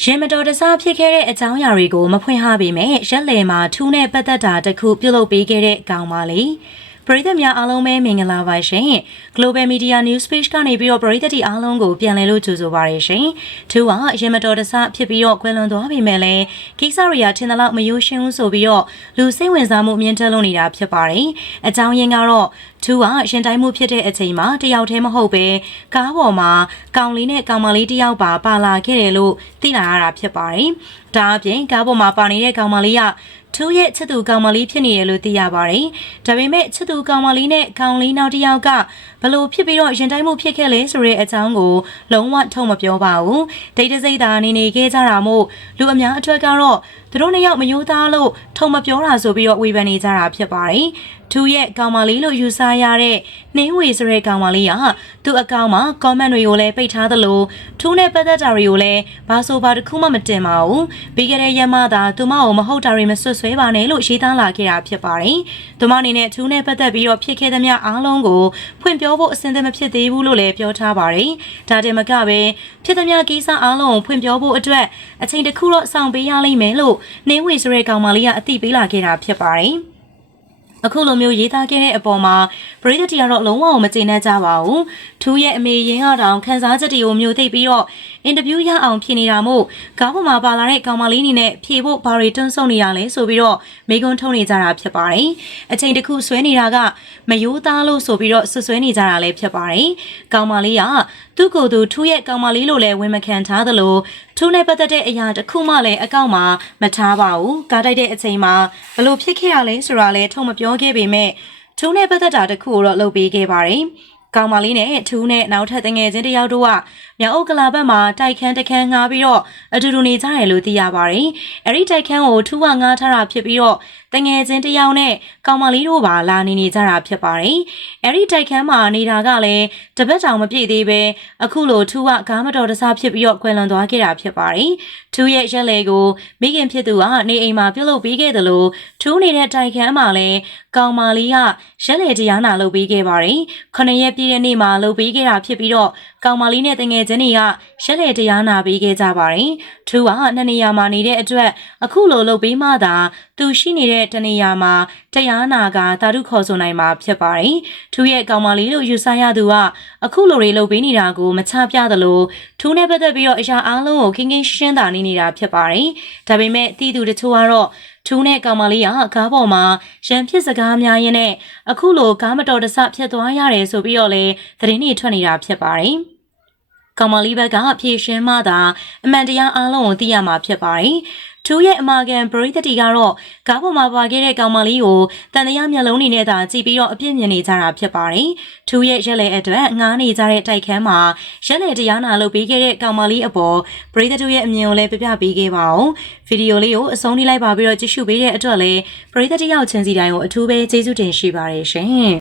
ရင်မတော်တဆဖြစ်ခဲ့တဲ့အကြောင်းအရာတွေကိုမဖွင့်ဟပေမဲ့ရက်လယ်မှာထူးနဲ့ပတ်သက်တာတစ်ခုပြုလုပ်ပေးခဲ့တဲ့ကောင်ပါလေ ပရိသတ်များအားလုံးပဲမင်္ဂလာပါရှင် Global Media News Page ကနေပြီးတော့ပရိသတ်တီအားလုံးကိုပြန်လည်လို့ကြိုဆိုပါရရှင်ထူးကရင်မတော်တဆဖြစ်ပြီးတော့ကွယ်လွန်သွားပြီမဲ့လည်းကိစ္စရိယာထင်သလောက်မယိုးရှင်းဘူးဆိုပြီးတော့လူစိတ်ဝင်စားမှုအမြင့်တက်လို့နေတာဖြစ်ပါတယ်အကြောင်းရင်းကတော့ထူးကရှင်တိုင်းမှုဖြစ်တဲ့အချိန်မှာတယောက်တည်းမဟုတ်ပဲကားပေါ်မှာကောင်လေးနဲ့ကောင်မလေးတယောက်ပါပါလာခဲ့တယ်လို့သိလာရတာဖြစ်ပါတယ်။ ဒါအပြင်ကားပေါ်မှာပါနေတဲ့ကောင်မလေးကထူးရဲ့ချစ်သူကောင်မလေးဖြစ်နေတယ်လို့သိရပါတယ်။ဒါပေမဲ့ချစ်သူကောင်မလေးနဲ့ကောင်လေးနောက်တစ်ယောက်ကဘလို့ဖြစ်ပြီးတော့ရင်တိုင်းမှုဖြစ်ခဲ့လဲဆိုတဲ့အကြောင်းကိုလုံးဝထုံမပြောပါဘူး။ဒိတ်တစိမ့်သာနေနေခဲ့ကြတာမို့လူအများအထွက်ကတော့သူတို့နှစ်ယောက်မယိုးသားလို့ထုံမပြောတာဆိုပြီးတော့ဝေဖန်နေကြတာဖြစ်ပါတယ်။ထူးရဲ့ကောင်မလေးလို့ယူဆရတဲ့နှင်းဝေဆိုတဲ့ကောင်မလေးကသူ့အကောင့်မှာ comment တွေကိုလည်းပိတ်ထားသလိုထူးနဲ့ပတ်သက်တာတွေကိုလည်းဘာဆိုဘာတစ်ခုမှမတင်ပါဘူးပြီးခဲ့တဲ့ရက်မှသာသူမကိုမဟုတ်တာတွေမဆွတ်ဆွဲပါနဲ့လို့ရေးသားလာခဲ့တာဖြစ်ပါတယ်သူမအနေနဲ့ထူးနဲ့ပတ်သက်ပြီးတော့ဖြစ်ခဲ့သမျှအားလုံးကိုဖွင့်ပြောဖို့အဆင်သင့်မဖြစ်သေးဘူးလို့လည်းပြောထားပါတယ်ဒါတင်မကပဲဖြစ်သမျှကိစ္စအားလုံးကိုဖွင့်ပြောဖို့အတွက်အချိန်တစ်ခုတော့ဆောင်ပေးရလိမ့်မယ်လို့နှင်းဝေဆိုတဲ့ကောင်မလေးကအသိပေးလာခဲ့တာဖြစ်ပါတယ်အခုလိုမျိုးရေးသားခဲ့တဲ့အပေါ်မှာပရိသတ်တွေကတော့လုံးဝမကျေနပ်ကြပါဘူး။ထူးရဲ့အမေရင်ဟတောင်ခန်းစားချက်တွေကိုမျိုးသိပ်ပြီးတော့ အင်တာဗျူးရအောင်ဖြေနေတာမို့ကားပေါ်မှာပါလာတဲ့ကောင်မလေးအနေနဲ့ဖြေဖို့ဘာတွေတွန်းဆုံနေရလဲဆိုပြီးတော့မိကွန်းထုံးနေကြတာဖြစ်ပါတယ်။အချိန်တစ်ခုဆွဲနေတာကမယိုးသားလို့ဆိုပြီးတော့ဆွဆွဲနေကြတာလည်းဖြစ်ပါတယ်။ကောင်မလေးကသူ့ကိုယ်သူထူးရဲ့ကောင်မလေးလို့လည်းဝန်မခံထားသလိုထူးနဲ့ပတ်သက်တဲ့အရာတစ်ခုမှလည်းအကောင့်မှာမထားပါဘူး။ကားတိုက်တဲ့အချိန်မှာဘလို့ဖြစ်ခဲ့ရလဲဆိုတာလည်းထုံမပြောခဲ့ပေမဲ့ထူးနဲ့ပတ်သက်တာတစ်ခုကိုတော့လုပ်ပေးခဲ့ပါတယ်။ ကောင်မလေးနဲ့ထူးနဲ့နောက်ထပ်တငယ်ချင်းတယောက်တို့ကမြောက်အုပ်ကလာဘက်မှာတိုက်ခန်းတခန်းငှားပြီးတော့အတူတူနေကြတယ်လို့သိရပါတယ်။အဲဒီတိုက်ခန်းကိုထူးကငှားထားတာဖြစ်ပြီးတော့ တငယ်ချင်းတယောက်နဲ့ကောင်မလေးတို့ပါလာနေနေကြတာဖြစ်ပါတယ်။အဲဒီတိုက်ခန်းမှာနေတာကလည်းတပတ်တောင်မပြည့်သေးပဲအခုလိုထူးကကားမတော်တဆဖြစ်ပြီးတော့ကွယ်လွန်သွားခဲ့တာဖြစ်ပါတယ်။ထူးရဲ့ရက်လေကိုမိခင်ဖြစ်သူကနေအိမ်မှာပြုတ်လုပ်ပေးခဲ့တယ်လို့ထူးနေတဲ့တိုက်ခန်းမှာလည်းကောင်မလေးကရက်လေတရားနာလုပ်ပေးခဲ့ပါတယ်။ခொနရက်ပြည့်တဲ့နေ့မှာလုပ်ပေးခဲ့တာဖြစ်ပြီးတော့ကောင်မလေးနဲ့တငယ်ချင်းတွေကရက်လေတရားနာပေးခဲ့ကြပါတယ်။ထူးကနှစ်နေရာမှာနေတဲ့အတွက်အခုလိုလုပ်ပေးမှသာသူရှိနေတဲ့တနေရာမှာတရားနာကတာတုခေါ်ဆိုနိုင်မှာဖြစ်ပါတယ်။ထူးရဲ့ကောင်မလေးလို့ယူဆရသူကအခုလိုတွေလုပ်ပေးနေတာကိုမချပြသလိုထူးနဲ့ပတ်သက်ပြီးတော့အရာအားလုံးကိုခင်းခင်းရှင်းရှင်းသာနေနေတာဖြစ်ပါတယ်။ဒါပေမဲ့တီးသူတချို့ကတော့ထူးနဲ့ကောင်မလေးကကားပေါ်မှာရန်ဖြစ်စကားများရင်းနဲ့အခုလိုကားမတော်တဆဖြစ်သွားရတယ်ဆိုပြီးတော့လေသတင်းတွေထွက်နေတာဖြစ်ပါတယ်။ကောင်မလေးဘက်ကဖြည့်ရှင်းမှသာအမှန်တရားအားလုံးကိုသိရမှာဖြစ်ပါတယ်။ ထူးရဲ့အမာကန်ပရိသတ်တီကတော့ကားပေါ်မှာပါခဲ့တဲ့ကောင်မလေးကိုတန်တရားမျက်လုံးတွေနဲ့သာကြည့်ပြီးတော့အပြစ်မြင်နေကြတာဖြစ်ပါတယ်။ထူးရဲ့ရက်လေအတွက်ငားနေကြတဲ့တိုက်ခန်းမှာရက်လေတရားနာလုပ်ပေးခဲ့တဲ့ကောင်မလေးအပေါ်ပရိသတ်တို့ရဲ့အမြင်ကိုလည်းပြပြပေးခဲ့ပါအောင်။ဗီဒီယိုလေးကိုအဆုံးထိလိုက်ပါပြီးတော့ကြည့်ရှုပေးတဲ့အတွက်လည်းပရိသတ်တယောက်ချင်းစီတိုင်းကိုအထူးပဲကျေးဇူးတင်ရှိပါတယ်ရှင်။